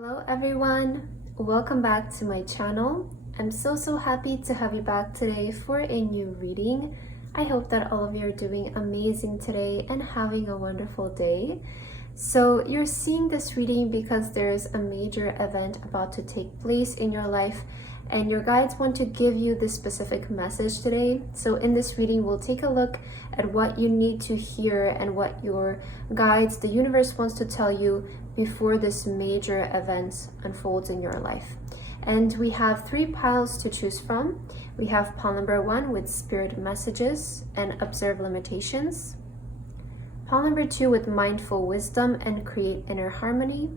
Hello everyone, welcome back to my channel. I'm so happy to have you back today for a new reading. I hope that all of you are doing amazing today and having a wonderful day. So you're seeing this reading because there's a major event about to take place in your life and your guides want to give you this specific message today. So in this reading, we'll take a look at what you need to hear and what your guides, the universe, wants to tell you before this major event unfolds in your life. And we have 3 piles to choose from. We have pile number 1 with spirit messages and observe limitations. Pile number 2 with mindful wisdom and create inner harmony.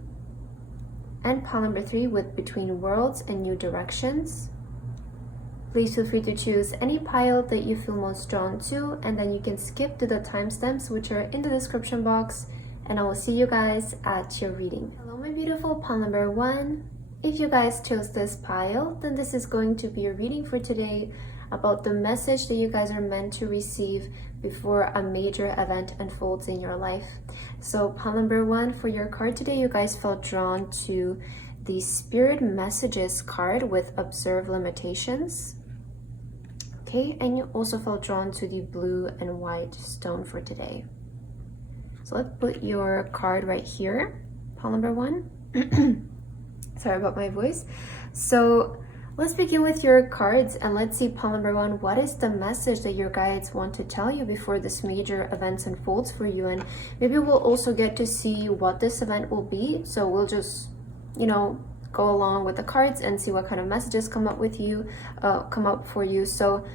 And pile number 3 with between worlds and new directions. Please feel free to choose any pile that you feel most drawn to, and then you can skip to the timestamps which are in the description box, and I will see you guys at your reading. Hello my beautiful pile number 1. If you guys chose this pile, then this is going to be a reading for today about the message that you guys are meant to receive before a major event unfolds in your life. So pile number 1 for your card today, you guys felt drawn to the spirit messages card with observe limitations. Okay, and you also felt drawn to the blue and white stone for today. So let's put your card right here, pile number 1. Sorry about my voice. So let's begin with your cards and let's see, pile number 1, what is the message that your guides want to tell you before this major event unfolds for you? And maybe we'll also get to see what this event will be. So we'll just, go along with the cards and see what kind of messages come up for you. So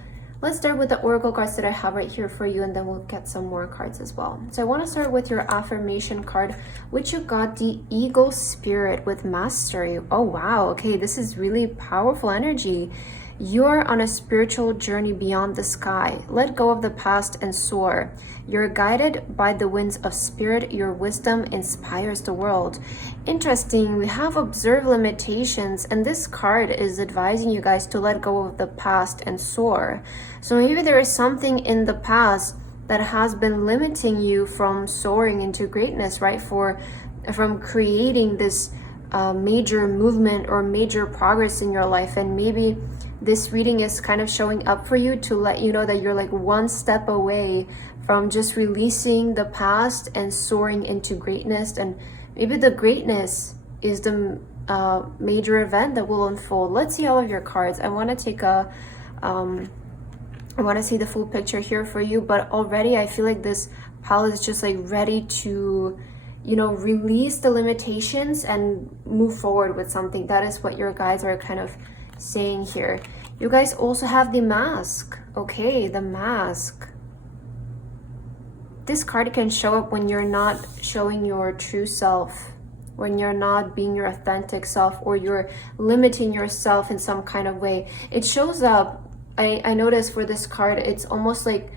let's start with the oracle cards that I have right here for you, and then we'll get some more cards as well. So I want to start with your affirmation card, which you got the eagle spirit with mastery. Oh wow, okay, this is really powerful energy. You're on a spiritual journey beyond the sky. Let go of the past and soar. You're guided by the winds of spirit. Your wisdom inspires the world. Interesting, we have observe limitations, and this card is advising you guys to let go of the past and soar. So maybe there is something in the past that has been limiting you from soaring into greatness, right? From creating this major movement or major progress in your life. And maybe this reading is kind of showing up for you to let you know that you're like one step away from just releasing the past and soaring into greatness. And maybe the greatness is the major event that will unfold. Let's see all of your cards. I want to take I want to see the full picture here for you, but already I feel like this pile is just like ready to release the limitations and move forward with something. That is what your guides are kind of saying here. You guys also have the mask. Okay, the mask. This card can show up when you're not showing your true self, when you're not being your authentic self, or you're limiting yourself in some kind of way. It shows up, I noticed for this card, it's almost like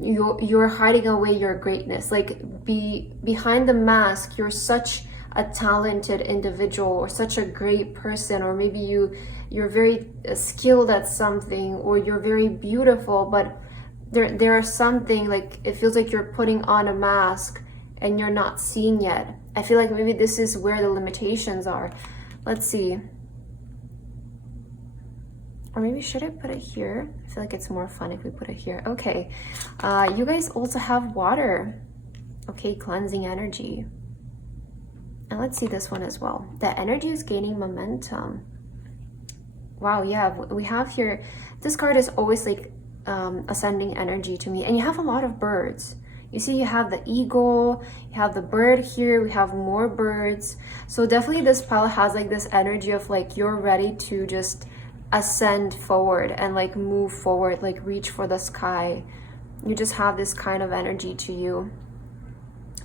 you're hiding away your greatness. Like behind the mask, you're such a talented individual or such a great person, or maybe you're very skilled at something, or you're very beautiful, but there's something like it feels like you're putting on a mask and you're not seen yet. I feel like maybe this is where the limitations are. Let's see. Or maybe should I put it here? I feel like it's more fun if we put it here. Okay. You guys also have water. Okay, cleansing energy. And let's see this one as well. The energy is gaining momentum. Wow, yeah, we have here, this card is always like ascending energy to me. And you have a lot of birds. You see, you have the eagle, you have the bird here, we have more birds. So definitely this pile has like this energy of like you're ready to just ascend forward and like move forward, like reach for the sky. You just have this kind of energy to you.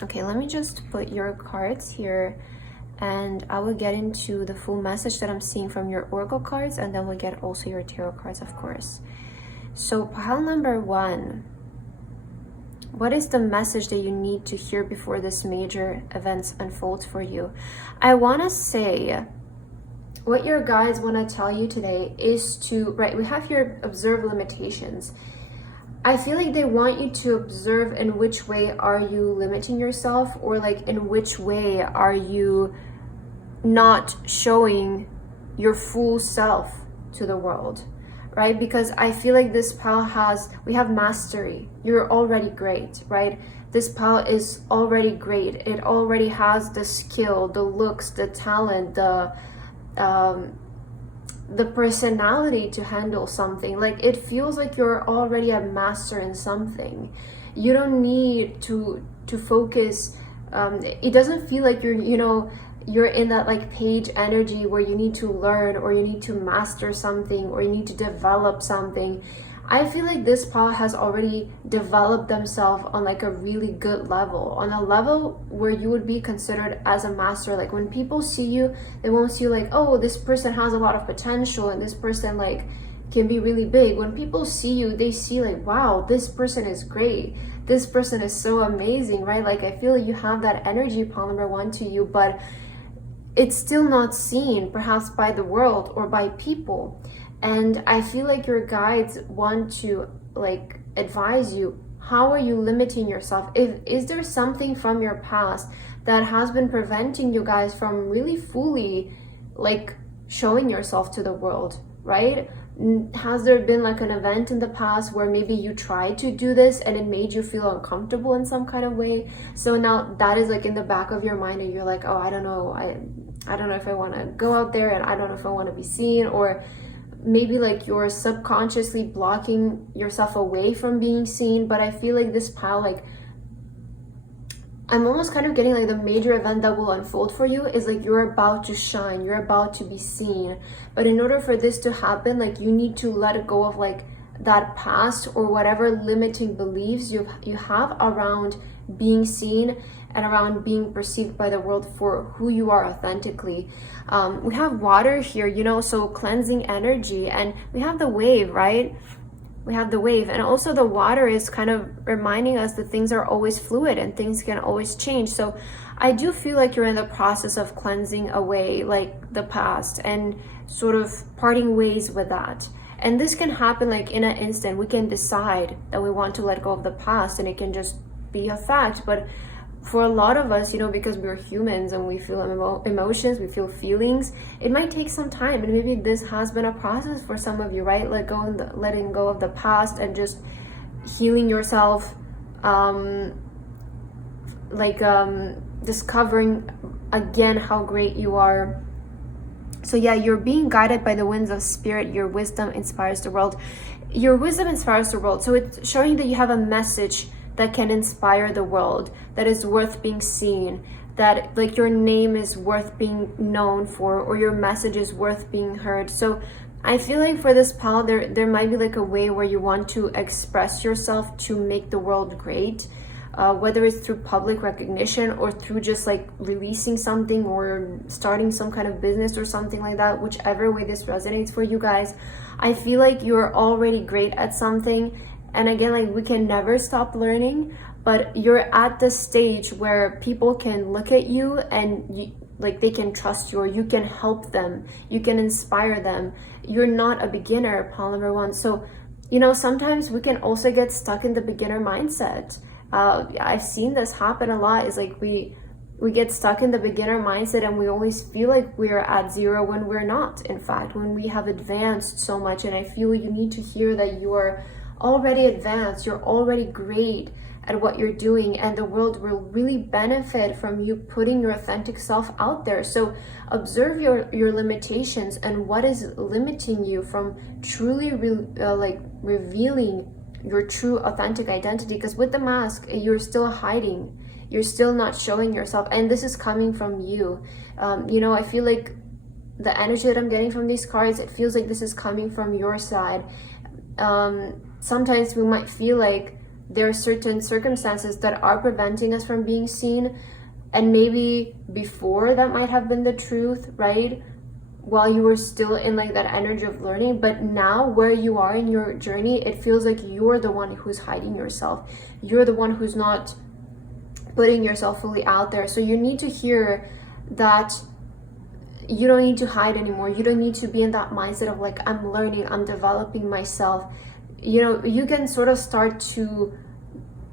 Okay, let me just put your cards here and I will get into the full message that I'm seeing from your oracle cards, and then we'll get also your tarot cards, of course. So pile number 1, what is the message that you need to hear before this major events unfolds for you? I want to say what your guides want to tell you today is to, right, we have here observe limitations. I feel like they want you to observe in which way are you limiting yourself, or like in which way are you not showing your full self to the world, right? Because I feel like this pile we have mastery. You're already great, right? This pile is already great. It already has the skill, the looks, the talent, the personality to handle something. Like, it feels like you're already a master in something. You don't need to focus. It doesn't feel like you're in that like page energy where you need to learn, or you need to master something, or you need to develop something. I feel like this pile has already developed themselves on like a really good level, on a level where you would be considered as a master. Like, when people see you, they won't see you like, oh, this person has a lot of potential and this person like can be really big. When people see you, they see like, wow, this person is great, this person is so amazing, right? Like, I feel like you have that energy, pile number 1, to you, but it's still not seen perhaps by the world or by people. And I feel like your guides want to like advise you, how are you limiting yourself? Is there something from your past that has been preventing you guys from really fully like showing yourself to the world, right? Has there been like an event in the past where maybe you tried to do this and it made you feel uncomfortable in some kind of way? So now that is like in the back of your mind, and you're like, oh, I don't know if I want to go out there, and I don't know if I want to be seen. Or maybe like you're subconsciously blocking yourself away from being seen. But I feel like this pile, like, I'm almost kind of getting like the major event that will unfold for you is like you're about to shine, you're about to be seen. But in order for this to happen, like, you need to let go of like that past or whatever limiting beliefs you have around being seen and around being perceived by the world for who you are authentically. We have water here, so cleansing energy, and we have the wave, right? We have the wave, and also the water is kind of reminding us that things are always fluid and things can always change. So I do feel like you're in the process of cleansing away like the past and sort of parting ways with that. And this can happen like in an instant. We can decide that we want to let go of the past and it can just be a fact. But for a lot of us, because we're humans and we feel emotions, we feel feelings, it might take some time. And maybe this has been a process for some of you, right? Letting go of the past and just healing yourself, discovering again how great you are. So yeah, you're being guided by the winds of spirit. Your wisdom inspires the world. Your wisdom inspires the world. So it's showing that you have a message that can inspire the world, that is worth being seen, that like your name is worth being known for, or your message is worth being heard. So I feel like for this pile, there might be like a way where you want to express yourself to make the world great, whether it's through public recognition or through just like releasing something or starting some kind of business or something like that. Whichever way this resonates for you guys, I feel like you're already great at something. And again, like, we can never stop learning, but you're at the stage where people can look at you and they can trust you, or you can help them, you can inspire them. You're not a beginner, pile number 1. So, sometimes we can also get stuck in the beginner mindset. I've seen this happen a lot, is like we get stuck in the beginner mindset and we always feel like we're at zero when we're not, in fact, when we have advanced so much. And I feel you need to hear that you are already advanced, you're already great at what you're doing, and the world will really benefit from you putting your authentic self out there. So observe your limitations and what is limiting you from truly revealing your true authentic identity. Because with the mask, you're still hiding, you're still not showing yourself, and this is coming from you. I feel like the energy that I'm getting from these cards, it feels like this is coming from your side. Sometimes we might feel like there are certain circumstances that are preventing us from being seen, and maybe before that might have been the truth, right? While you were still in like that energy of learning, but now where you are in your journey, it feels like you're the one who's hiding yourself. You're the one who's not putting yourself fully out there. So you need to hear that you don't need to hide anymore. You don't need to be in that mindset of like, I'm learning, I'm developing myself. You can sort of start to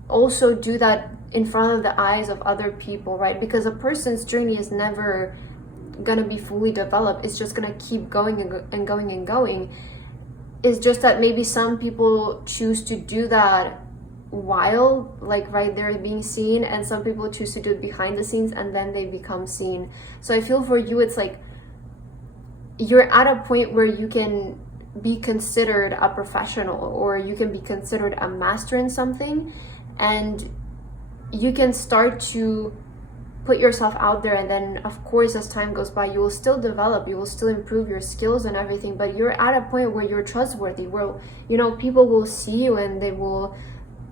also do that in front of the eyes of other people, right? Because a person's journey is never gonna be fully developed. It's just gonna keep going and going and going. It's just that maybe some people choose to do that while like right there being seen, and some people choose to do it behind the scenes and then they become seen. So I feel for you, it's like you're at a point where you can be considered a professional, or you can be considered a master in something, and you can start to put yourself out there. And then of course, as time goes by, you will still develop, you will still improve your skills and everything, but you're at a point where you're trustworthy, where, you know, people will see you and they will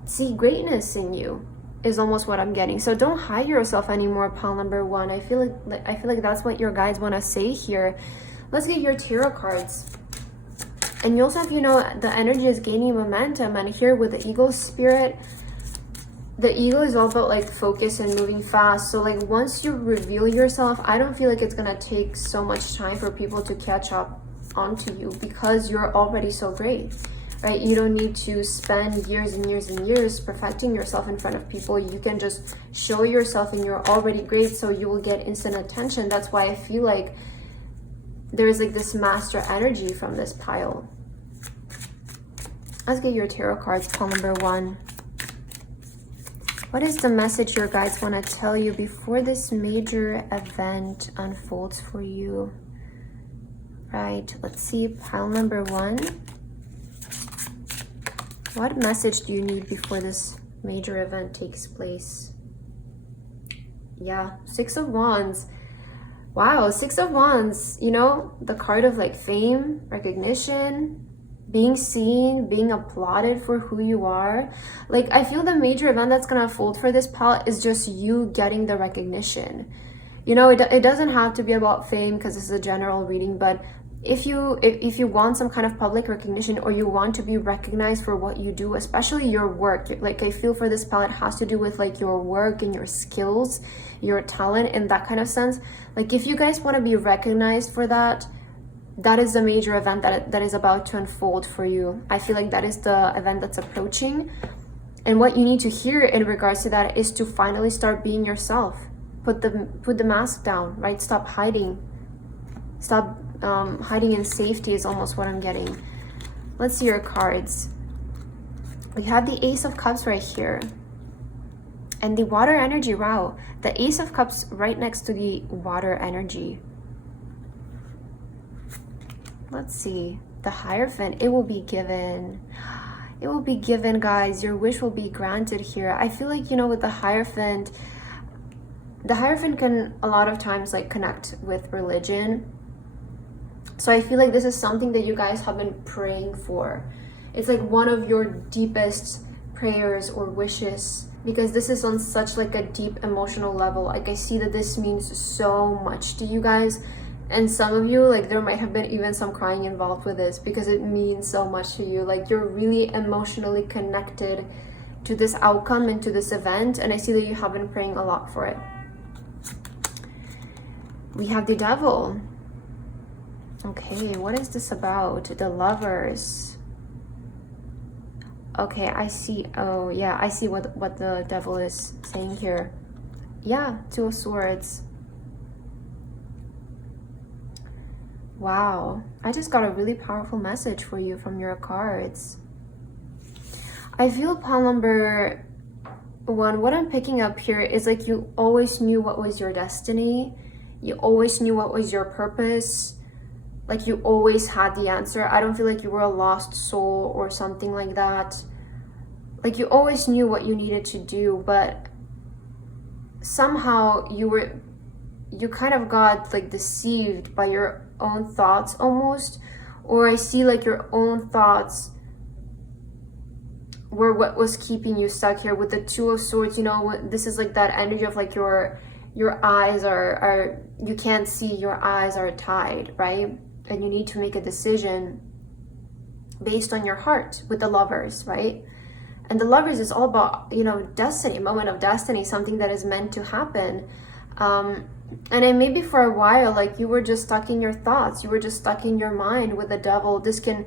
see greatness in you, is almost what I'm getting. So don't hide yourself anymore, pile number 1. I feel like that's what your guides want to say here. Let's get your tarot cards. And you also have, you know, the energy is gaining momentum, and here with the eagle spirit, the eagle is all about like focus and moving fast. So like once you reveal yourself, I don't feel like it's gonna take so much time for people to catch up onto you, because you're already so great, right? You don't need to spend years and years and years perfecting yourself in front of people. You can just show yourself and you're already great, so you will get instant attention. That's why I feel like there's like this master energy from this pile. Let's get your tarot cards, pile number 1. What is the message your guides want to tell you before this major event unfolds for you? Right, let's see, pile number 1. What message do you need before this major event takes place? Yeah, 6 of Wands. Wow, 6 of Wands, you know, the card of like fame, recognition, being seen, being applauded for who you are. Like, I feel the major event that's gonna unfold for this pile is just you getting the recognition. You know, it doesn't have to be about fame, because this is a general reading, but if you want some kind of public recognition, or you want to be recognized for what you do, especially your work, like I feel for this pile it has to do with like your work and your skills, your talent, in that kind of sense. Like if you guys want to be recognized for that, that is the major event that is about to unfold for you. I feel like that is the event that's approaching, and what you need to hear in regards to that is to finally start being yourself. Put the mask down, right? Stop hiding. Stop hiding in safety is almost what I'm getting. Let's see your cards. We have the Ace of Cups right here, and the water energy. Wow, the Ace of Cups right next to the water energy. Let's see, the Hierophant. It will be given. It will be given, guys. Your wish will be granted here. I feel like, you know, with the Hierophant can a lot of times like connect with religion. So I feel like this is something that you guys have been praying for. It's like one of your deepest prayers or wishes, because this is on such like a deep emotional level. Like I see that this means so much to you guys, and some of you, like there might have been even some crying involved with this, because it means so much to you. Like you're really emotionally connected to this outcome and to this event, and I see that you have been praying a lot for it. We have the Devil. Okay, what is this about? The Lovers. Okay, I see. Oh yeah, I see what the Devil is saying here. Yeah, 2 of Swords. Wow, I just got a really powerful message for you from your cards. I feel pile number 1, what I'm picking up here is like you always knew what was your destiny. You always knew what was your purpose. Like you always had the answer. I don't feel like you were a lost soul or something like that. Like you always knew what you needed to do, but somehow you kind of got like deceived by your own thoughts almost. Or I see like your own thoughts were what was keeping you stuck here with the 2 of Swords. You know, this is like that energy of like your eyes are you can't see, your eyes are tied, right? And you need to make a decision based on your heart with the Lovers, right? And the Lovers is all about, you know, destiny, moment of destiny, something that is meant to happen. And then maybe for a while, like you were just stuck in your thoughts, you were just stuck in your mind with the Devil. This can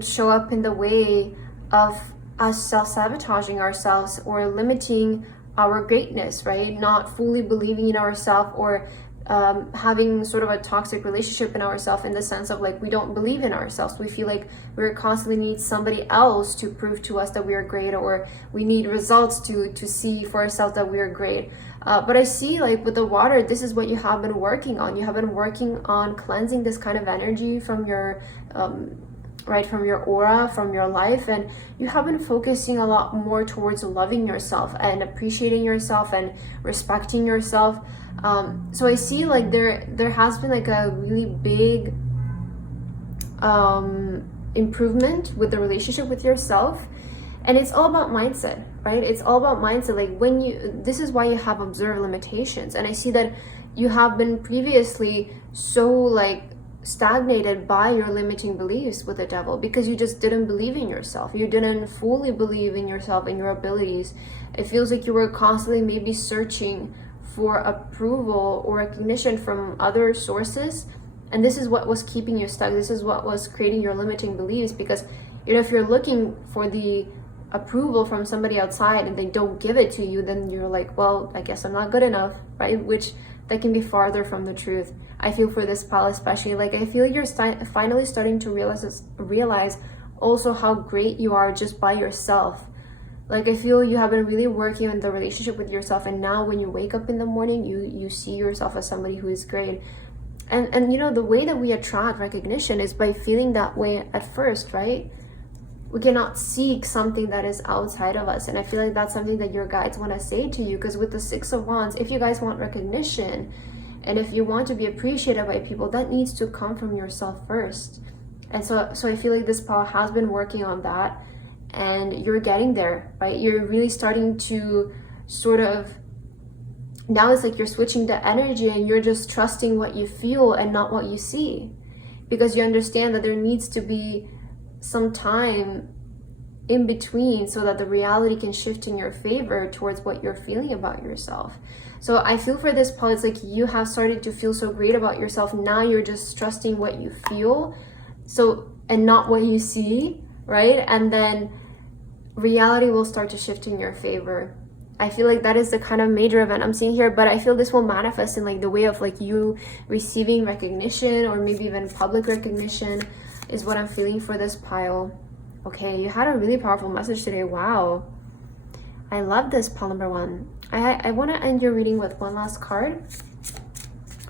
show up in the way of us self-sabotaging ourselves or limiting our greatness, right? Not fully believing in ourselves, or having sort of a toxic relationship in ourselves, in the sense of like we don't believe in ourselves. We feel like we constantly need somebody else to prove to us that we are great, or we need results to see for ourselves that we are great. But I see, like with the water, this is what you have been working on. You have been working on cleansing this kind of energy from your right, from your aura, from your life, and you have been focusing a lot more towards loving yourself and appreciating yourself and respecting yourself. So I see like there has been like a really big improvement with the relationship with yourself, and it's all about mindset, right? It's all about mindset. Like when this is why you have observed limitations, and I see that you have been previously so like stagnated by your limiting beliefs with the devil, because you just didn't believe in yourself. You didn't fully believe in yourself and your abilities. It feels like you were constantly maybe searching for approval or recognition from other sources, and this is what was keeping you stuck. This is what was creating your limiting beliefs, because you know, if you're looking for the approval from somebody outside and they don't give it to you, then you're like, well, I guess I'm not good enough, right? Which that can be farther from the truth. I feel for this pal especially, like I feel you're finally starting to realize also how great you are just by yourself. Like I feel you have been really working on the relationship with yourself, and now when you wake up in the morning, you see yourself as somebody who is great. And you know, the way that we attract recognition is by feeling that way at first, right? We cannot seek something that is outside of us, and I feel like that's something that your guides want to say to you, because with the Six of Wands, if you guys want recognition and if you want to be appreciated by people, that needs to come from yourself first. And so I feel like this pal has been working on that, and you're getting there, right? You're really starting to sort of, now it's like you're switching the energy and you're just trusting what you feel and not what you see, because you understand that there needs to be some time in between so that the reality can shift in your favor towards what you're feeling about yourself. So I feel for this part, it's like you have started to feel so great about yourself. Now you're just trusting what you feel, so, and not what you see, right? And then reality will start to shift in your favor. I feel like that is the kind of major event I'm seeing here, but I feel this will manifest in like the way of like you receiving recognition, or maybe even public recognition is what I'm feeling for this pile. Okay, you had a really powerful message today. Wow. I love this, pile number one. I want to end your reading with one last card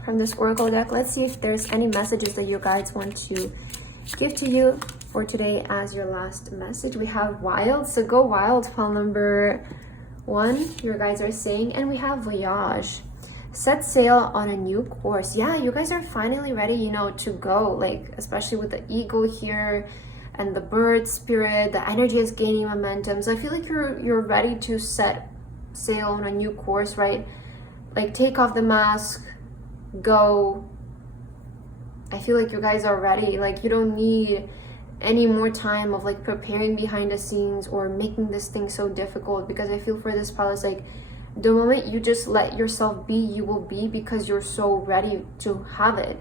from this Oracle deck. Let's see if there's any messages that you guys want to give to you for today as your last message. We have wild, so go wild, pile number one, your guys are saying. And we have voyage, set sail on a new course. Yeah, you guys are finally ready, you know, to go, like especially with the eagle here and the bird spirit, the energy is gaining momentum. So I feel like you're ready to set sail on a new course, right? Like take off the mask, go. I feel like you guys are ready. Like you don't need any more time of like preparing behind the scenes or making this thing so difficult, because I feel for this palace, like the moment you just let yourself be, you will be, because you're so ready to have it.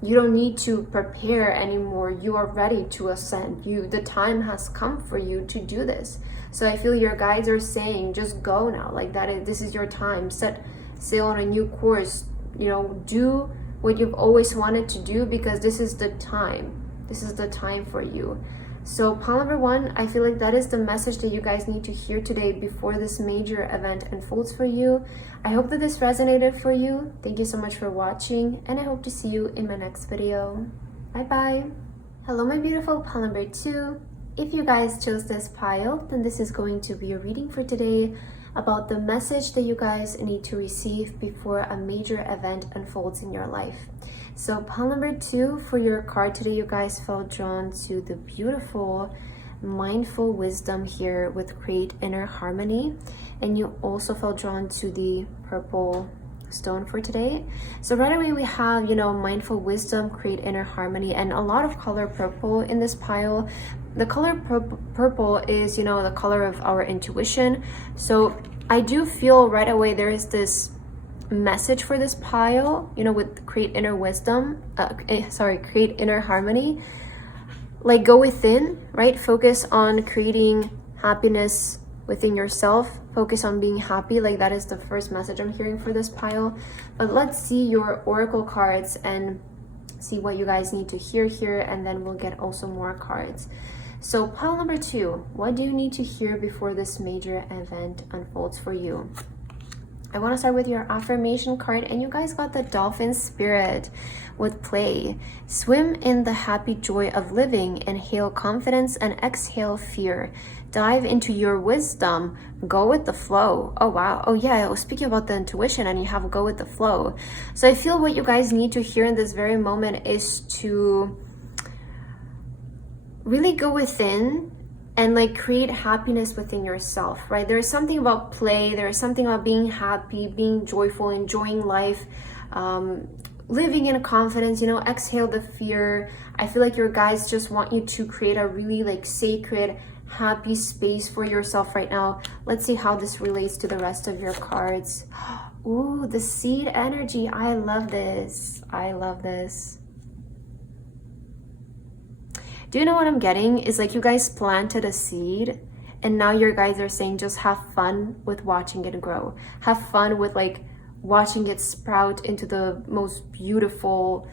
You don't need to prepare anymore. You are ready to ascend. The time has come for you to do this. So I feel your guides are saying, just go now. Like this is your time. Set sail on a new course. You know, do what you've always wanted to do, because this is the time. This is the time for you. So pile number one, I feel like that is the message that you guys need to hear today before this major event unfolds for you. I hope that this resonated for you. Thank you so much for watching, and I hope to see you in my next video. Bye bye. Hello my beautiful pile number two. If you guys chose this pile, then this is going to be a reading for today about the message that you guys need to receive before a major event unfolds in your life. So pile number two, for your card today, you guys felt drawn to the beautiful mindful wisdom here with create inner harmony, and you also felt drawn to the purple stone for today. So right away we have, you know, mindful wisdom, create inner harmony, and a lot of color purple in this pile. The color purple is, you know, the color of our intuition. So I do feel right away there is this message for this pile, you know, with create inner wisdom, create inner harmony. Like go within, right? Focus on creating happiness within yourself. Focus on being happy. Like that is the first message I'm hearing for this pile. But let's see your oracle cards and see what you guys need to hear here, and then we'll get also more cards. So pile number 2, what do you need to hear before this major event unfolds for you? I want to start with your affirmation card, and you guys got the dolphin spirit with play. Swim in the happy joy of living, inhale confidence and exhale fear. Dive into your wisdom, go with the flow. Oh wow, oh yeah, I was speaking about the intuition, and you have go with the flow. So I feel what you guys need to hear in this very moment is to really go within and like create happiness within yourself, right? There's something about play, there's something about being happy, being joyful, enjoying life, living in confidence, you know, exhale the fear. I feel like your guys just want you to create a really like sacred, happy space for yourself right now. Let's see how this relates to the rest of your cards. Ooh, the seed energy. I love this. I love this. Do you know what I'm getting? Is like you guys planted a seed, and now your guys are saying just have fun with watching it grow. Have fun with like watching it sprout into the most beautiful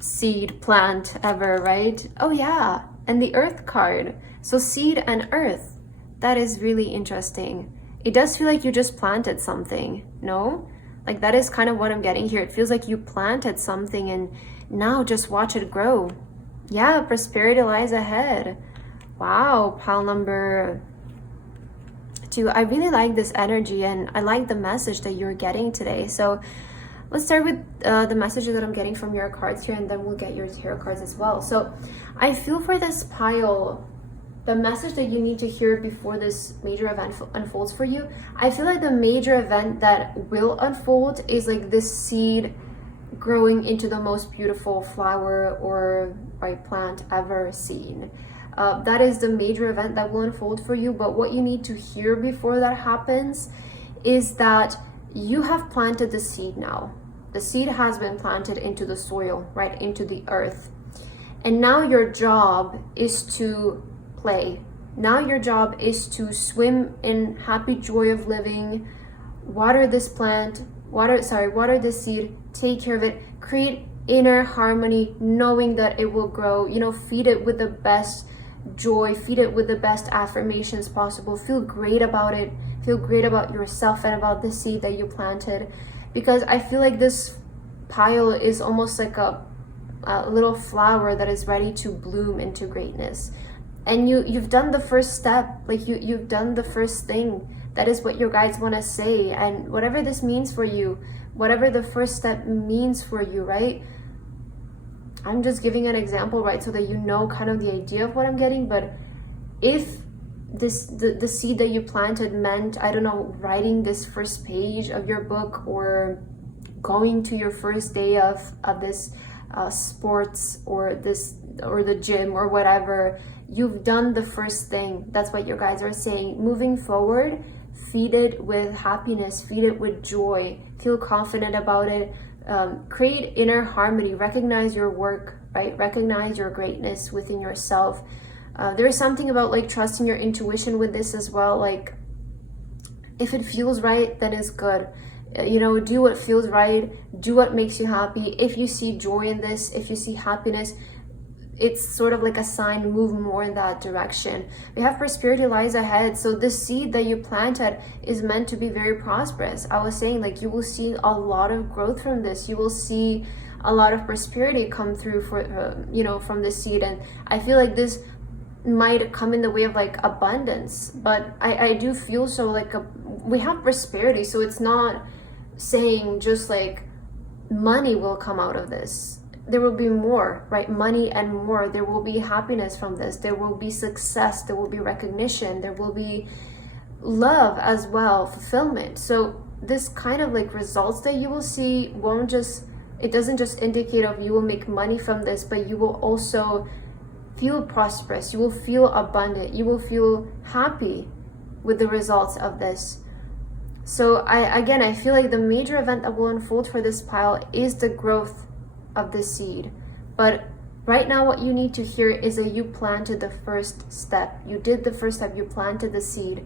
seed plant ever, right? Oh yeah, and the earth card. So seed and earth. That is really interesting. It does feel like you just planted something, no? Like that is kind of what I'm getting here. It feels like you planted something and now just watch it grow. Yeah, prosperity lies ahead. Wow, pile number 2. I really like this energy, and I like the message that you're getting today. So let's start with the messages that I'm getting from your cards here, and then we'll get your tarot cards as well. So I feel for this pile, the message that you need to hear before this major event unfolds for you, I feel like the major event that will unfold is like this seed growing into the most beautiful flower or plant ever seen. That is the major event that will unfold for you. But what you need to hear before that happens is that you have planted the seed now. The seed has been planted into the soil, right, into the earth. And now your job is to play. Now your job is to swim in happy joy of living, water this plant, water the seed, take care of it, create inner harmony, knowing that it will grow, you know, feed it with the best joy, feed it with the best affirmations possible, feel great about it, feel great about yourself and about the seed that you planted. Because I feel like this pile is almost like a little flower that is ready to bloom into greatness. And you've done the first step, like you've done the first thing. That is what your guides want to say. And whatever this means for you, whatever the first step means for you, right? I'm just giving an example, right? So that you know kind of the idea of what I'm getting. But if the seed that you planted meant, I don't know, writing this first page of your book, or going to your first day of this sports, or the gym, or whatever, you've done the first thing. That's what your guides are saying. Moving forward, feed it with happiness, feed it with joy, feel confident about it, create inner harmony, recognize your work, right? Recognize your greatness within yourself. There's something about like trusting your intuition with this as well. Like if it feels right, then it's good. You know, do what feels right, do what makes you happy. If you see joy in this, if you see happiness, it's sort of like a sign, move more in that direction. We have prosperity lies ahead. So this seed that you planted is meant to be very prosperous. I was saying, like, you will see a lot of growth from this. You will see a lot of prosperity come through for you know, from this seed. And I feel like this might come in the way of like abundance, but I do feel so like we have prosperity. So it's not saying just like money will come out of this. There will be more, right? Money and more. There will be happiness from this. There will be success. There will be recognition. There will be love as well, fulfillment. So this kind of like results that you will see won't just, it doesn't just indicate of you will make money from this, but you will also feel prosperous. You will feel abundant. You will feel happy with the results of this. So I feel like the major event that will unfold for this pile is the growth of the seed. But right now what you need to hear is that you planted the first step. You did the first step. You planted the seed.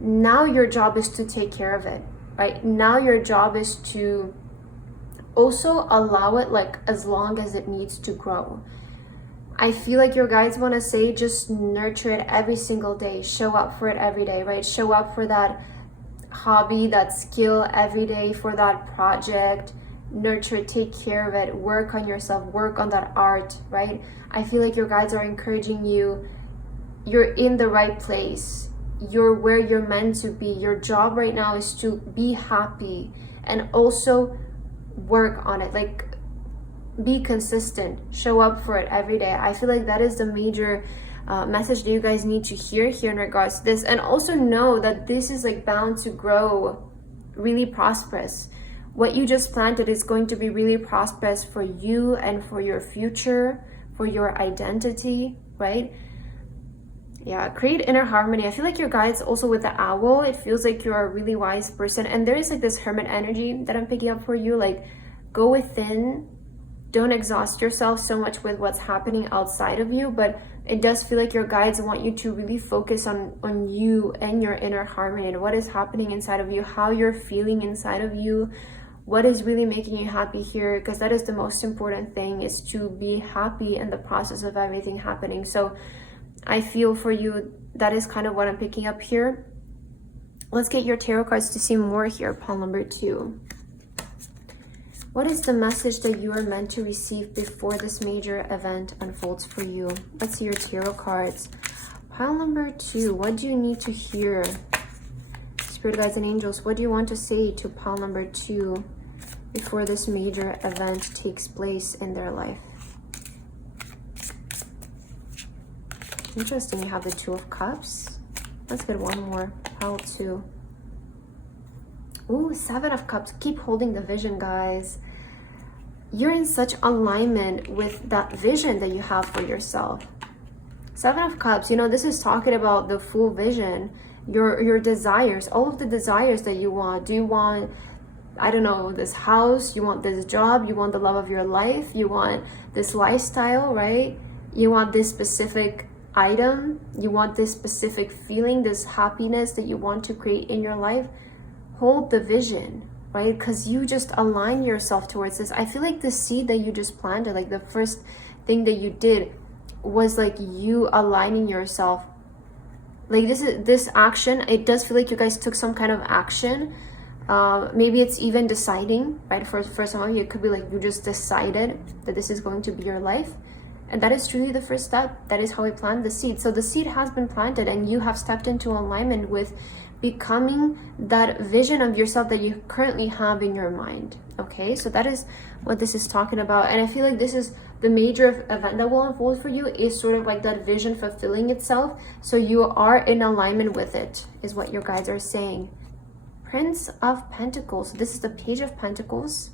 now your job is to take care of it, right? Now your job is to also allow it like as long as it needs to grow. I feel like your guides want to say just nurture it every single day, show up for it every day, right? Show up for that hobby, that skill every day, for that project. Nurture it, take care of it, work on yourself, work on that art, right? I feel like your guides are encouraging you. You're in the right place. You're where you're meant to be. Your job right now is to be happy and also work on it. Like, be consistent, show up for it every day. I feel like that is the major message that you guys need to hear here in regards to this. And also know that this is like bound to grow really prosperous. What you just planted is going to be really prosperous for you and for your future, for your identity, right? Yeah, create inner harmony. I feel like your guides also with the owl, it feels like you're a really wise person. And there is like this hermit energy that I'm picking up for you. Like, go within, don't exhaust yourself so much with what's happening outside of you. But it does feel like your guides want you to really focus on you and your inner harmony and what is happening inside of you, how you're feeling inside of you, what is really making you happy here, because that is the most important thing, is to be happy in the process of everything happening. So I feel for you, that is kind of what I'm picking up here. Let's get your tarot cards to see more here. Pile number 2. What is the message that you are meant to receive before this major event unfolds for you? Let's see your tarot cards. Pile number 2, what do you need to hear? Spirit guides and angels, what do you want to say to pile number 2 before this major event takes place in their life? Interesting, you have the 2 of Cups. Let's get one more. Pile 2. Ooh, 7 of Cups. Keep holding the vision, guys. You're in such alignment with that vision that you have for yourself. 7 of Cups, you know, this is talking about the full vision, your desires, all of the desires that you want. Do you want, I don't know, this house? You want this job? You want the love of your life? You want this lifestyle, right? You want this specific item? You want this specific feeling, this happiness that you want to create in your life? Hold the vision, right? Because you just align yourself towards this. I feel like the seed that you just planted, like the first thing that you did was like you aligning yourself. Like this action, it does feel like you guys took some kind of action. Maybe it's even deciding, right? For some of you, it could be like you just decided that this is going to be your life. And that is truly the first step. That is how we plant the seed. So the seed has been planted and you have stepped into alignment with becoming that vision of yourself that you currently have in your mind. Okay, so that is what this is talking about. And I feel like this is the major event that will unfold for you, is sort of like that vision fulfilling itself. So you are in alignment with it, is what your guides are saying. Prince of Pentacles. This is the Page of Pentacles.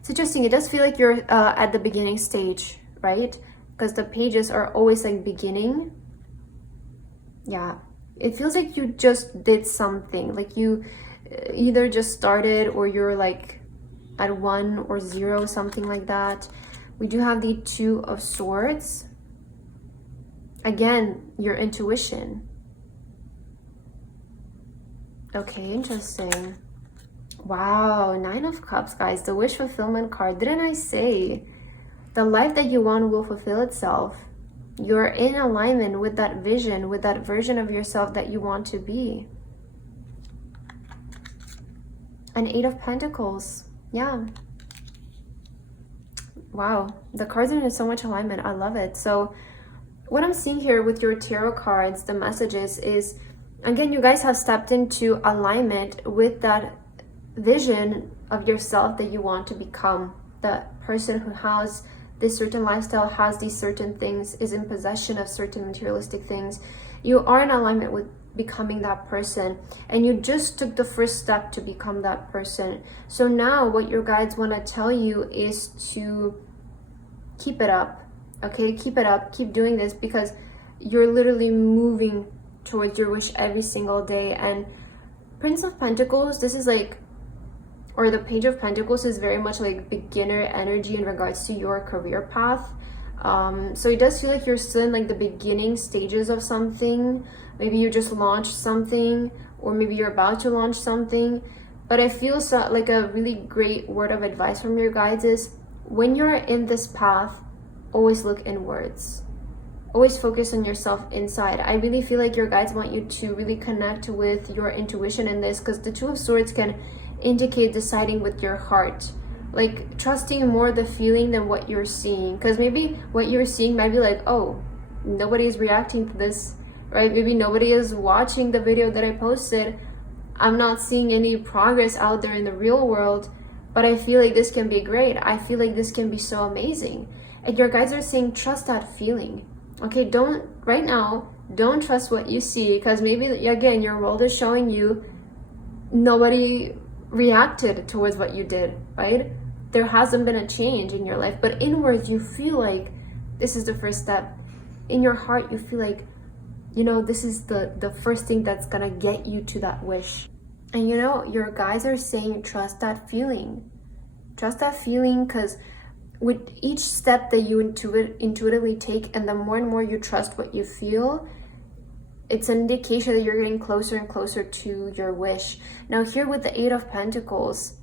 It's interesting. It does feel like you're at the beginning stage, right? Because the pages are always like beginning. Yeah. It feels like you just did something. Like you either just started or you're like at 1 or 0, something like that. We do have the 2 of Swords. Again, your intuition. Okay, interesting. Wow, 9 of Cups, guys. The wish fulfillment card. Didn't I say the life that you want will fulfill itself? You're in alignment with that vision, with that version of yourself that you want to be. An 8 of Pentacles. Yeah. Wow, the cards are in so much alignment. I love it. So what I'm seeing here with your tarot cards, the messages is, again, you guys have stepped into alignment with that vision of yourself that you want to become. The person who has this certain lifestyle, has these certain things, is in possession of certain materialistic things. You are in alignment with becoming that person, and you just took the first step to become that person. So now what your guides want to tell you is to keep it up. Okay, keep it up, keep doing this, because you're literally moving towards your wish every single day. And Prince of Pentacles, this is like, or the Page of Pentacles is very much like beginner energy in regards to your career path. So it does feel like you're still in like the beginning stages of something. maybe you just launched something, or maybe you're about to launch something. But I feel like a really great word of advice from your guides is, when you're in this path, always look inwards. Always focus on yourself inside. I really feel like your guides want you to really connect with your intuition in this, because the Two of Swords can indicate deciding with your heart, like trusting more the feeling than what you're seeing. Because maybe what you're seeing might be like, oh, nobody is reacting to this, right? Maybe nobody is watching the video that I posted. I'm not seeing any progress out there in the real world, but I feel like this can be great. I feel like this can be so amazing. And your guides are saying, trust that feeling. Okay, right now, don't trust what you see, because maybe, again, your world is showing you nobody reacted towards what you did, right? There hasn't been a change in your life, but inwards, you feel like this is the first step. In your heart, you feel like, this is the first thing that's gonna get you to that wish. And your guides are saying, trust that feeling. Trust that feeling, because with each step that you intuitively take, and the more and more you trust what you feel, it's an indication that you're getting closer and closer to your wish. Now here with the Eight of Pentacles,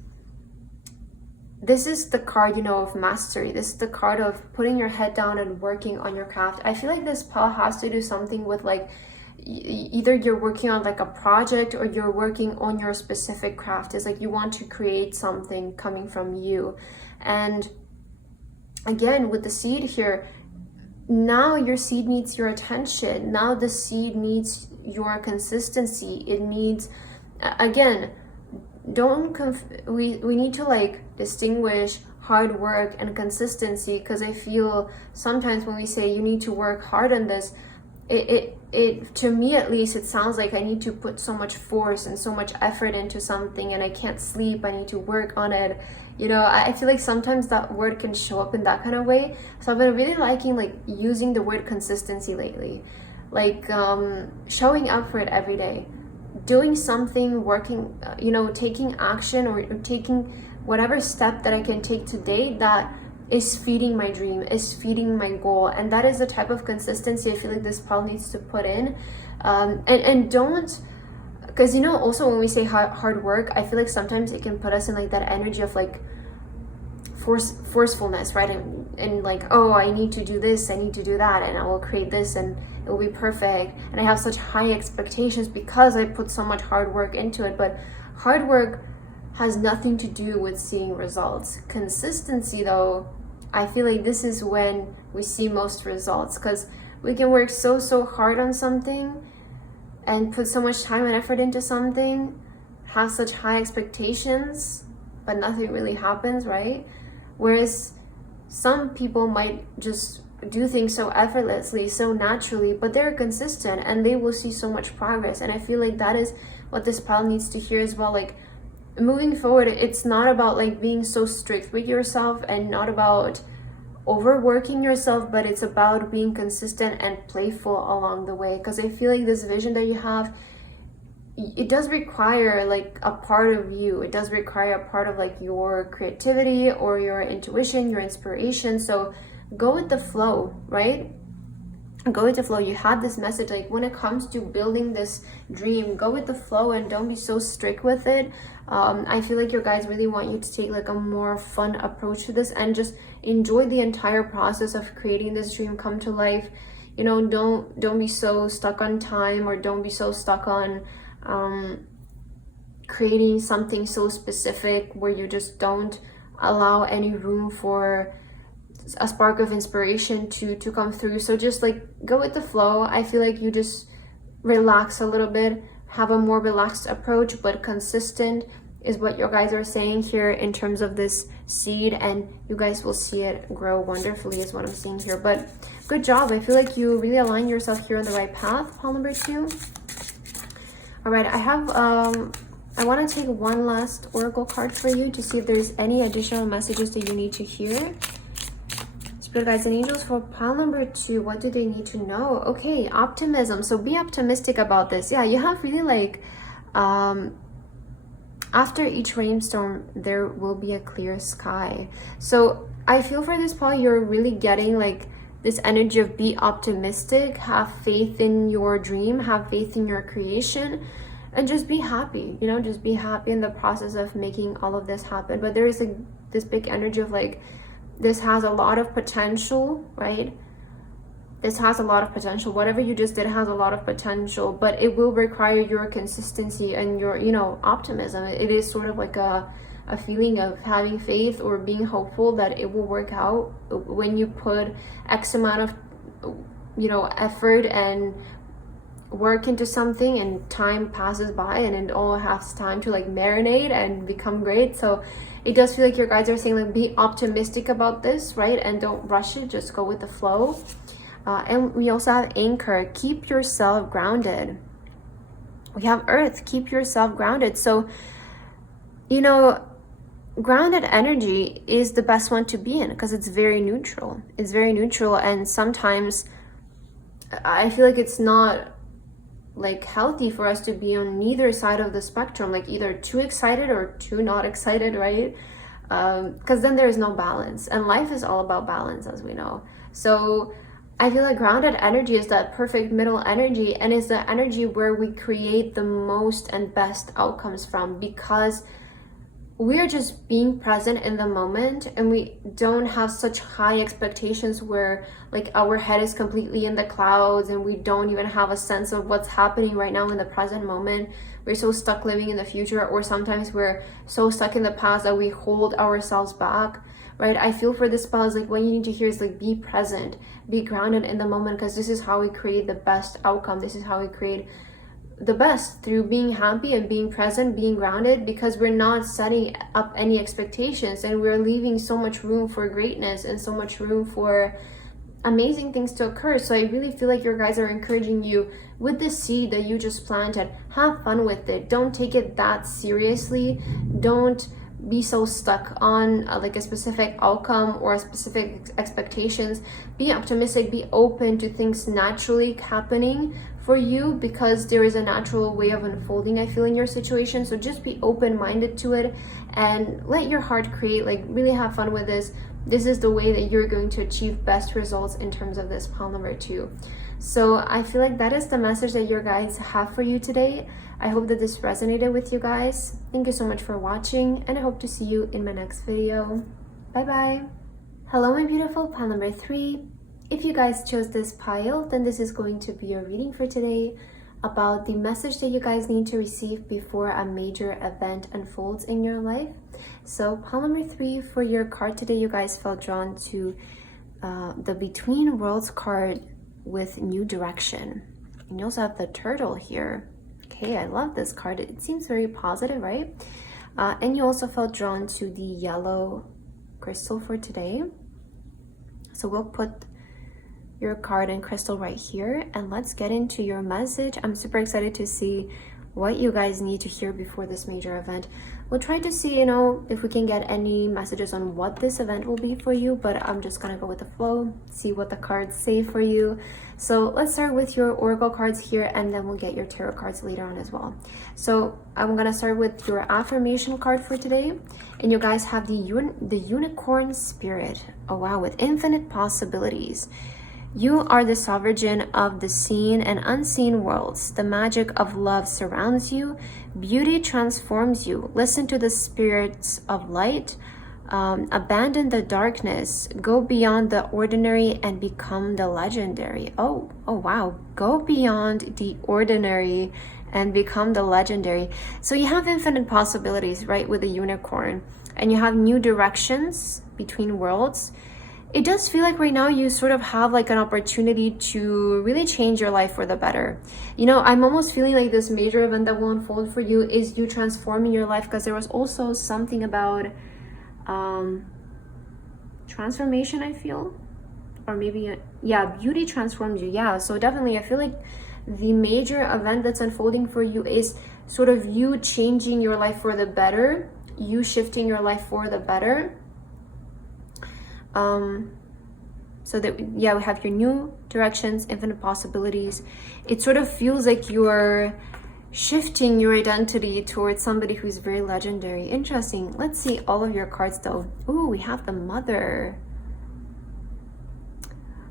this is the card, of mastery. This is the card of putting your head down and working on your craft. I feel like this pile has to do something with like, either you're working on like a project, or you're working on your specific craft. It's like you want to create something coming from you. And again, with the seed here, now your seed needs your attention. Now the seed needs your consistency. It needs, again, we need to like distinguish hard work and consistency, because I feel sometimes when we say you need to work hard on this, it to me at least, it sounds like I need to put so much force and so much effort into something, and I can't sleep, I need to work on it. I feel like sometimes that word can show up in that kind of way. So I've been really liking like using the word consistency lately, like showing up for it every day, doing something, working, taking action, or taking whatever step that I can take today that is feeding my dream, is feeding my goal. And that is the type of consistency I feel like this pile needs to put in. And don't, because also when we say hard work, I feel like sometimes it can put us in like that energy of like forcefulness, right? And like, oh, I need to do this, I need to do that, and I will create this, and it will be perfect, and I have such high expectations because I put so much hard work into it. But hard work has nothing to do with seeing results. Consistency, though, I feel like this is when we see most results, because we can work so hard on something and put so much time and effort into something, have such high expectations, but nothing really happens, right? Whereas some people might just do things so effortlessly, so naturally, but they're consistent and they will see so much progress. And I feel like that is what this pile needs to hear as well. Like, moving forward, it's not about like being so strict with yourself and not about overworking yourself, but it's about being consistent and playful along the way. Because I feel like this vision that you have, it does require like a part of you. It does require a part of like your creativity or your intuition, your inspiration. So go with the flow, right? Go with the flow. You had this message, like when it comes to building this dream, go with the flow and don't be so strict with it. I feel like your guides really want you to take like a more fun approach to this and just enjoy the entire process of creating this dream come to life. Don't be so stuck on time, or don't be so stuck on creating something so specific where you just don't allow any room for a spark of inspiration to come through. So just like go with the flow. I feel like you just relax a little bit, have a more relaxed approach, but consistent is what your guys are saying here in terms of this seed, and you guys will see it grow wonderfully is what I'm seeing here. But good job. I feel like you really align yourself here on the right path, pile number 2. All right, I want to take one last oracle card for you to see if there's any additional messages that you need to hear. Spirit guides and angels for pile number 2, what do they need to know? Okay, optimism. So be optimistic about this. Yeah, you have really like after each rainstorm there will be a clear sky. So I feel for this pile, you're really getting like this energy of be optimistic, have faith in your dream, have faith in your creation, and just be happy, you know, just be happy in the process of making all of this happen. But there is this big energy of like, this has a lot of potential, right? This has a lot of potential. Whatever you just did has a lot of potential, but it will require your consistency and your, you know, optimism. It is sort of like a feeling of having faith or being hopeful that it will work out when you put X amount of, you know, effort and work into something, and time passes by and it all has time to like marinate and become great. So it does feel like your guides are saying like, be optimistic about this, right? And don't rush it, just go with the flow. And we also have anchor, keep yourself grounded. We have earth, keep yourself grounded. So, you know, grounded energy is the best one to be in because it's very neutral. It's very neutral, and sometimes I feel like it's not like healthy for us to be on neither side of the spectrum, like either too excited or too not excited, right? Because then there is no balance, and life is all about balance, as we know. So I feel like grounded energy is that perfect middle energy, and is the energy where we create the most and best outcomes from, because we're just being present in the moment, and we don't have such high expectations where like our head is completely in the clouds and we don't even have a sense of what's happening right now in the present moment. We're so stuck living in the future, or sometimes we're so stuck in the past that we hold ourselves back, right? I feel for this spell is like, what you need to hear is like, be present, be grounded in the moment, because this is how we create the best outcome. This is how we create the best, through being happy and being present, being grounded, because we're not setting up any expectations, and we're leaving so much room for greatness and so much room for amazing things to occur. So I really feel like your guides are encouraging you with the seed that you just planted. Have fun with it. Don't take it that seriously. Don't be so stuck on like a specific outcome or a specific expectations. Be optimistic, be open to things naturally happening for you, because there is a natural way of unfolding, I feel, in your situation. So just be open-minded to it and let your heart create, like really have fun with this. This is the way that you're going to achieve best results in terms of this pile number 2. So I feel like that is the message that your guides have for you today. I hope that this resonated with you guys. Thank you so much for watching, and I hope to see you in my next video. Bye bye. Hello my beautiful pile number 3. If you guys chose this pile, then this is going to be your reading for today about the message that you guys need to receive before a major event unfolds in your life. So pile number 3 for your card today, you guys felt drawn to the Between Worlds card with new direction. And you also have the turtle here. Okay, I love this card. It seems very positive, right? And you also felt drawn to the yellow crystal for today. So we'll put your card and crystal right here, and let's get into your message. I'm super excited to see what you guys need to hear before this major event. We'll try to see, you know, if we can get any messages on what this event will be for you, but I'm just gonna go with the flow, see what the cards say for you. So let's start with your oracle cards here, and then we'll get your tarot cards later on as well. So I'm gonna start with your affirmation card for today, and you guys have the unicorn spirit. Oh wow, with infinite possibilities. You are the sovereign of the seen and unseen worlds. The magic of love surrounds you. Beauty transforms you. Listen to the spirits of light. Abandon the darkness. Go beyond the ordinary and become the legendary. Oh wow. Go beyond the ordinary and become the legendary. So you have infinite possibilities, right, with the unicorn. And you have new directions between worlds. It does feel like right now you sort of have like an opportunity to really change your life for the better. You know, I'm almost feeling like this major event that will unfold for you is you transforming your life, because there was also something about transformation, I feel. Or maybe, yeah, beauty transforms you. Yeah, so definitely I feel like the major event that's unfolding for you is sort of you changing your life for the better, you shifting your life for the better. So that, yeah, we have your new directions, infinite possibilities. It sort of feels like you're shifting your identity towards somebody who's very legendary. Interesting. Let's see all of your cards though. Ooh, we have the Mother.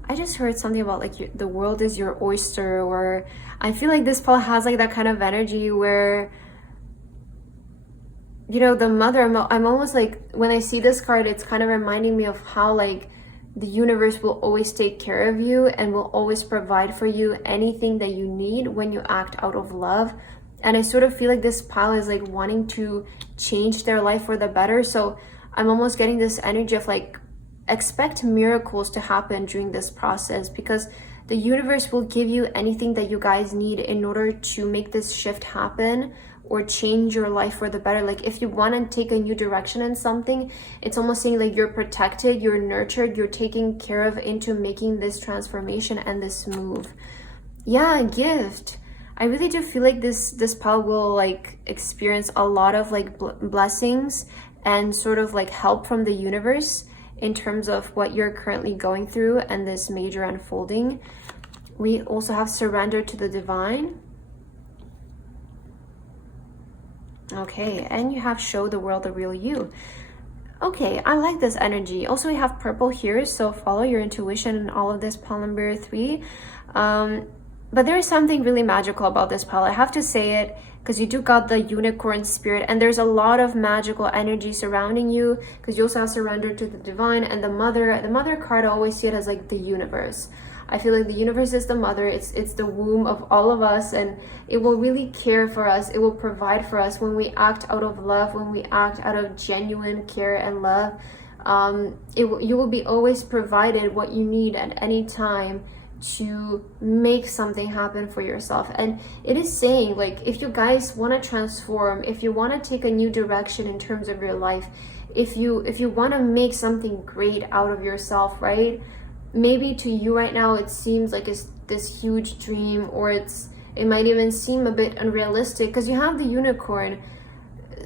I just heard something about like the world is your oyster, or I feel like this pal has like that kind of energy where, you know, the mother, I'm almost like, when I see this card, it's kind of reminding me of how like the universe will always take care of you and will always provide for you anything that you need when you act out of love. And I sort of feel like this pile is like wanting to change their life for the better. So I'm almost getting this energy of like, expect miracles to happen during this process, because the universe will give you anything that you guys need in order to make this shift happen or change your life for the better. Like if you want to take a new direction in something, it's almost saying like you're protected, you're nurtured, you're taken care of into making this transformation and this move. Yeah, gift. I really do feel like this pal will like experience a lot of like blessings and sort of like help from the universe in terms of what you're currently going through and this major unfolding. We also have surrender to the divine. Okay, and you have show the world the real you. Okay, I like this energy. Also, we have purple here, so follow your intuition in all of this, pal number 3. But there is something really magical about this pal. I have to say it, because you do got the unicorn spirit, and there's a lot of magical energy surrounding you, because you also have surrender to the divine and the mother. The mother card, I always see it as like the universe. I feel like the universe is the mother, it's the womb of all of us, and it will really care for us, it will provide for us when we act out of love, when we act out of genuine care and love. You will be always provided what you need at any time to make something happen for yourself. And it is saying like, if you guys want to transform, if you want to take a new direction in terms of your life, if you want to make something great out of yourself, right? Maybe to you right now it seems like it's this huge dream, or it might even seem a bit unrealistic, because you have the unicorn.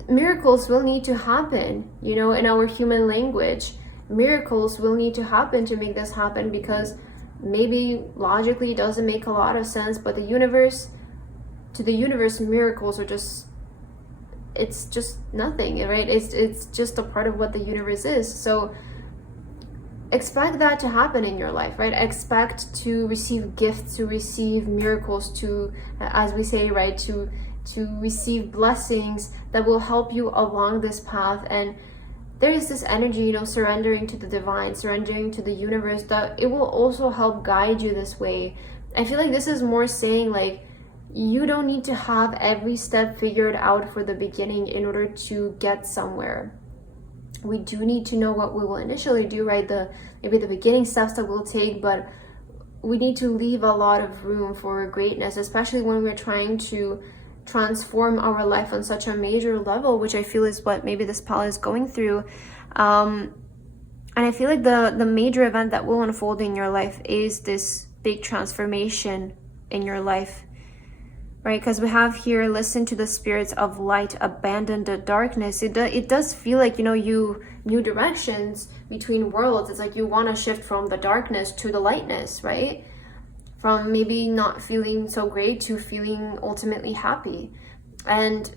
Miracles will need to happen, you know, in our human language. Miracles will need to happen to make this happen, because maybe logically it doesn't make a lot of sense, but to the universe, miracles are just, it's just nothing, right? It's just a part of what the universe is. So expect that to happen in your life, right? Expect to receive gifts, to receive miracles, to, as we say, right, to receive blessings that will help you along this path. And there is this energy, you know, surrendering to the divine, surrendering to the universe, that it will also help guide you this way. I feel like this is more saying like, you don't need to have every step figured out for the beginning in order to get somewhere. We do need to know what we will initially do, right? Maybe the beginning steps that we'll take, but we need to leave a lot of room for greatness, especially when we're trying to transform our life on such a major level, which I feel is what maybe this pal is going through. And I feel like the major event that will unfold in your life is this big transformation in your life, right? Because we have here, listen to the spirits of light, abandon the darkness. It does feel like, you know, new directions between worlds. It's like you want to shift from the darkness to the lightness, right? From maybe not feeling so great to feeling ultimately happy. And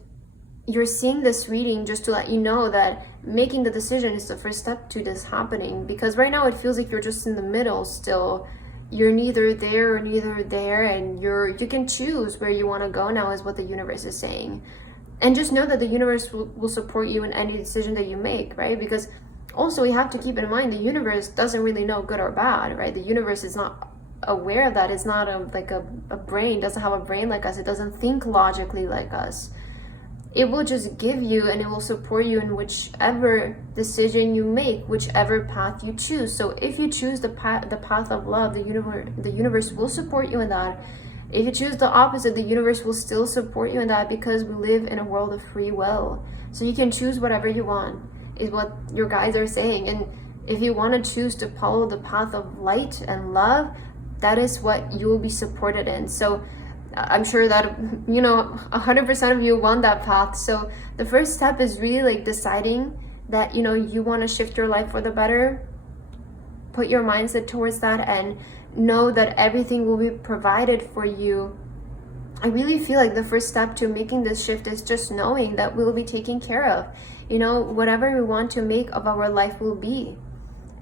you're seeing this reading just to let you know that making the decision is the first step to this happening, because right now it feels like you're just in the middle still. You're neither there or neither there, and you can choose where you want to go now, is what the universe is saying. And just know that the universe will support you in any decision that you make, right? Because also we have to keep in mind, the universe doesn't really know good or bad, right? The universe is not aware of that. It's not like a brain, doesn't have a brain like us. It doesn't think logically like us. It will just give you, and it will support you in whichever decision you make, whichever path you choose. So if you choose the path of love, the universe will support you in that. If you choose the opposite, the universe will still support you in that, because we live in a world of free will. So you can choose whatever you want, is what your guides are saying. And if you want to choose to follow the path of light and love, that is what you will be supported in. So I'm sure that, you know, 100% of you want that path. So the first step is really like deciding that, you know, you want to shift your life for the better. Put your mindset towards that and know that everything will be provided for you. I really feel like the first step to making this shift is just knowing that we'll be taken care of. You know, whatever we want to make of our life will be.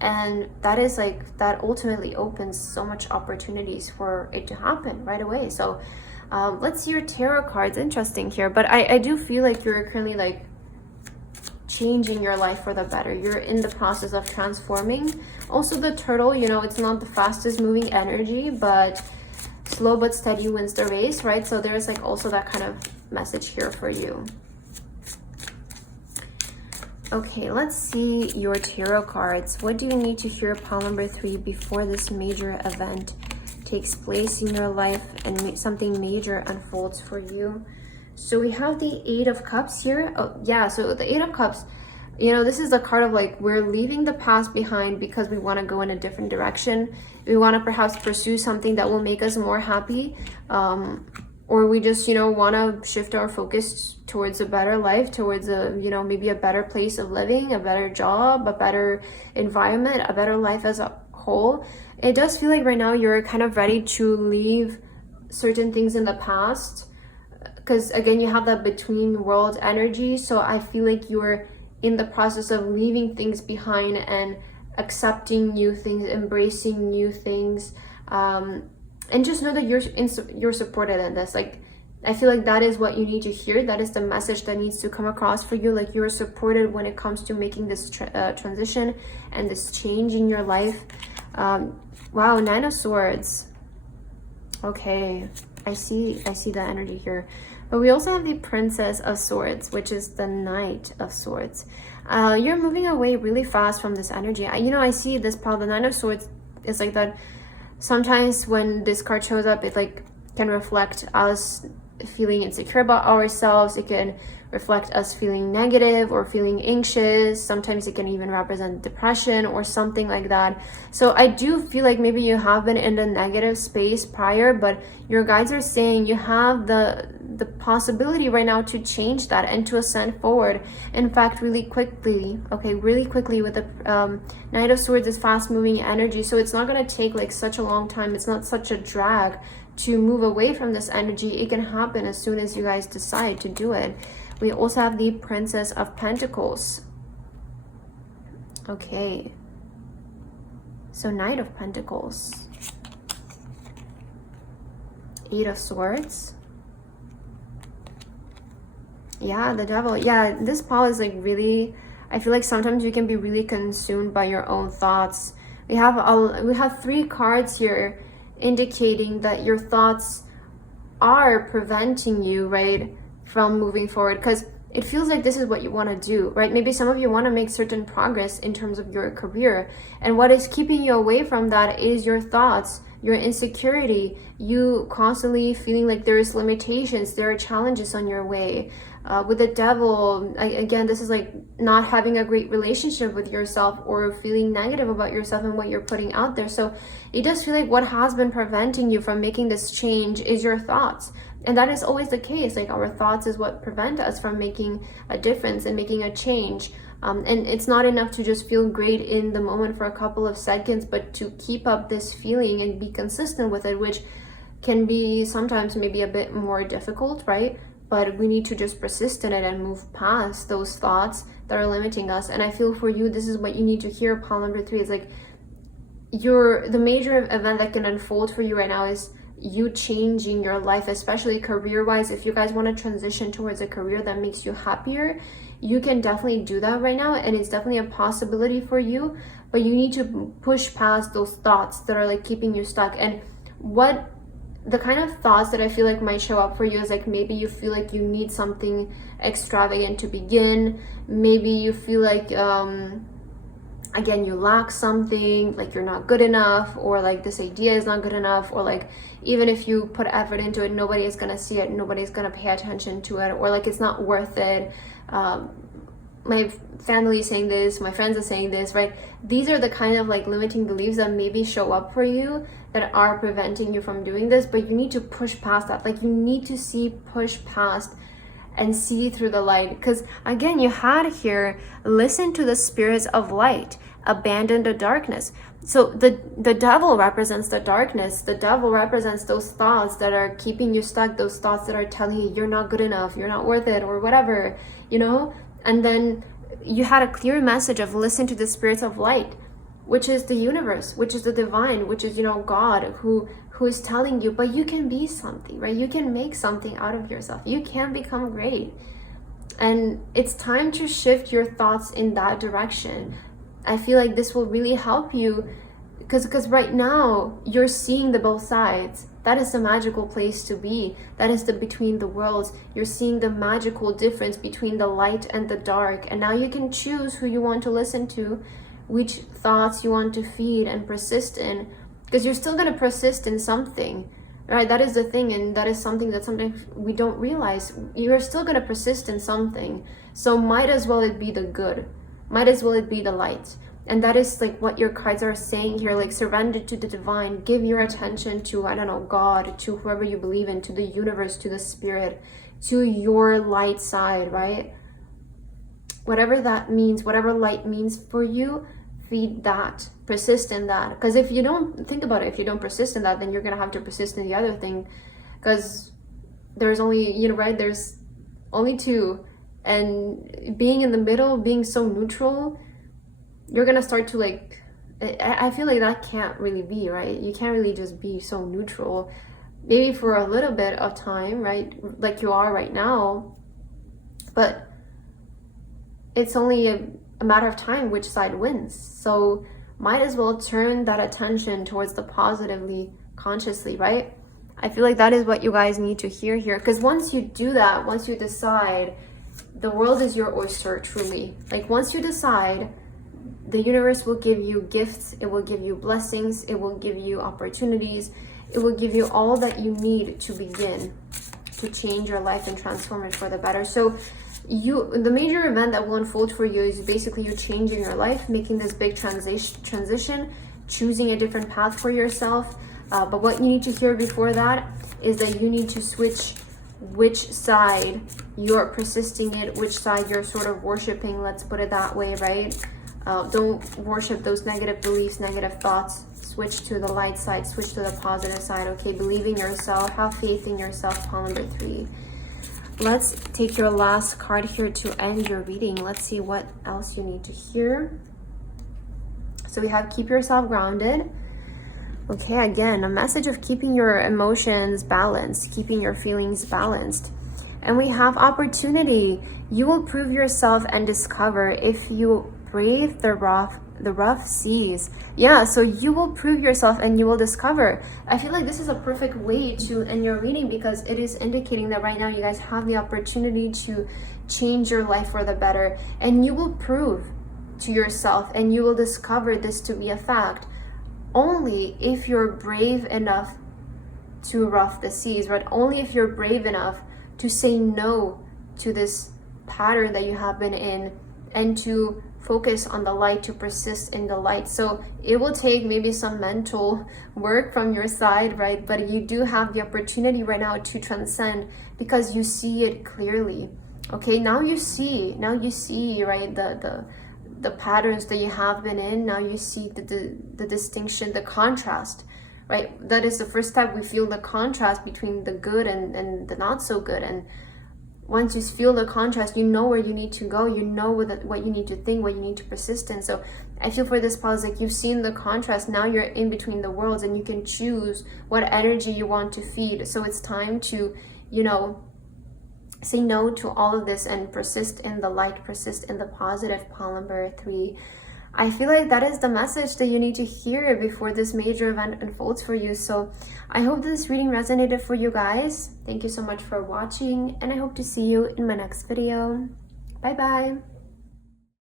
And that is like, that ultimately opens so much opportunities for it to happen right away. So let's see your tarot cards. Interesting here, but I do feel like you're currently like changing your life for the better. You're in the process of transforming. Also the turtle, you know, it's not the fastest moving energy, but slow but steady wins the race, right? So there's like also that kind of message here for you. Okay, let's see your tarot cards. What do you need to hear, pile number 3, before this major event takes place in your life and something major unfolds for you? So we have the 8 of Cups here. Oh yeah, so the 8 of Cups, you know, this is the card of like, we're leaving the past behind because we want to go in a different direction. We want to perhaps pursue something that will make us more happy, or we just, you know, want to shift our focus towards a better life, towards a, you know, maybe a better place of living, a better job, a better environment, a better life as a whole. It does feel like right now you're kind of ready to leave certain things in the past, because again, you have that between world energy. So I feel like you're in the process of leaving things behind and accepting new things, embracing new things, and just know that you're supported in this. Like, I feel like that is what you need to hear. That is the message that needs to come across for you. Like, you're supported when it comes to making this transition and this change in your life. Wow, 9 of Swords. Okay, I see the energy here. But we also have the Princess of Swords, which is the Knight of Swords. You're moving away really fast from this energy. You know, I see this pile. The 9 of Swords is like that. Sometimes when this card shows up, it like can reflect us feeling insecure about ourselves. It can reflect us feeling negative or feeling anxious. Sometimes it can even represent depression or something like that. So I do feel like maybe you have been in the negative space prior, but your guides are saying you have the possibility right now to change that and to ascend forward. In fact, really quickly. Okay, really quickly. With the Knight of Swords is fast moving energy, so it's not going to take like such a long time. It's not such a drag to move away from this energy. It can happen as soon as you guys decide to do it. We also have the Princess of Pentacles. Okay, so Knight of Pentacles, 8 of Swords. Yeah, the Devil. Yeah, this pile is like really, I feel like sometimes you can be really consumed by your own thoughts. We have 3 cards here indicating that your thoughts are preventing you, right, from moving forward, because it feels like this is what you want to do, right? Maybe some of you want to make certain progress in terms of your career, and what is keeping you away from that is your thoughts, your insecurity, you constantly feeling like there's limitations, there are challenges on your way. With the Devil, again, this is like not having a great relationship with yourself or feeling negative about yourself and what you're putting out there. So it does feel like what has been preventing you from making this change is your thoughts. And that is always the case. Like, our thoughts is what prevent us from making a difference and making a change. And it's not enough to just feel great in the moment for a couple of seconds, but to keep up this feeling and be consistent with it, which can be sometimes maybe a bit more difficult, right? But we need to just persist in it and move past those thoughts that are limiting us. And I feel for you, this is what you need to hear. Pile number 3 is like, the major event that can unfold for you right now is you changing your life, especially career-wise. If you guys want to transition towards a career that makes you happier, you can definitely do that right now, and it's definitely a possibility for you. But you need to push past those thoughts that are like keeping you stuck. And what the kind of thoughts that I feel like might show up for you is like, maybe you feel like you need something extravagant to begin. Maybe you feel like again, you lack something, like you're not good enough, or like this idea is not good enough, or like even if you put effort into it, nobody is gonna see it, nobody's gonna pay attention to it, or like it's not worth it. My family is saying this, my friends are saying this, right? These are the kind of like limiting beliefs that maybe show up for you that are preventing you from doing this, but you need to push past that. Like, you need to push past and see through the light. Because again, you had here, listen to the spirits of light, abandon the darkness. So the Devil represents the darkness. The Devil represents those thoughts that are keeping you stuck, those thoughts that are telling you you're not good enough, you're not worth it, or whatever, you know. And then you had a clear message of listen to the spirits of light. which is the universe, which is the divine, which is, you know, God, who is telling you, but you can be something, right? You can make something out of yourself. You can become great. And it's time to shift your thoughts in that direction. I feel like this will really help you, because right now you're seeing the both sides. That is the magical place to be. That is the between the worlds. You're seeing the magical difference between the light and the dark. And now you can choose who you want to listen to, which thoughts you want to feed and persist in, because you're still going to persist in something, right? That is the thing, and that is something that sometimes we don't realize. You're still going to persist in something, so might as well it be the good, might as well it be the light. And that is like what your cards are saying here, like surrender to the divine, give your attention to, I don't know, God, to whoever you believe in, to the universe, to the spirit, to your light side, right? Whatever that means, whatever light means for you, feed that, persist in that. Because if you don't, think about it, if you don't persist in that, then you're going to have to persist in the other thing, because there's only, you know, right, there's only two. And being in the middle, being so neutral, you're going to start to like, I feel like that can't really be, right? You can't really just be so neutral, maybe for a little bit of time, right? Like you are right now, but it's only a matter of time which side wins. So might as well turn that attention towards the positively, consciously, right? I feel like that is what you guys need to hear here, because once you do that, once you decide, the world is your oyster, truly. Like once you decide, the universe will give you gifts, it will give you blessings, it will give you opportunities, it will give you all that you need to begin to change your life and transform it for the better. So the major event that will unfold for you is basically you changing your life, making this big transition, choosing a different path for yourself. But what you need to hear before that is that you need to switch which side you're persisting in, which side you're sort of worshiping, let's put it that way, right? Don't worship those negative beliefs, negative thoughts. Switch to the light side, switch to the positive side, okay? Believe in yourself, have faith in yourself, pawn number 3. Let's take your last card here to end your reading. Let's see what else you need to hear. So we have keep yourself grounded. Okay, again, a message of keeping your emotions balanced, keeping your feelings balanced. And we have opportunity. You will prove yourself and discover if you brave the rough seas. Yeah, so you will prove yourself and you will discover. I feel like this is a perfect way to end your reading, because it is indicating that right now you guys have the opportunity to change your life for the better, and you will prove to yourself and you will discover this to be a fact only if you're brave enough to rough the seas, right? Only if you're brave enough to say no to this pattern that you have been in and to focus on the light, to persist in the light. So it will take maybe some mental work from your side, right? But you do have the opportunity right now to transcend, because you see it clearly. Okay, now you see, right, the patterns that you have been in. Now you see the distinction, the contrast, right? That is the first step. We feel the contrast between the good and the not so good. And once you feel the contrast, you know where you need to go, you know what you need to think, what you need to persist in. So I feel for this pause, like you've seen the contrast, now you're in between the worlds and you can choose what energy you want to feed. So it's time to, you know, say no to all of this and persist in the light, persist in the positive, pawn number 3. I feel like that is the message that you need to hear before this major event unfolds for you. So I hope this reading resonated for you guys. Thank you so much for watching, and I hope to see you in my next video. Bye bye.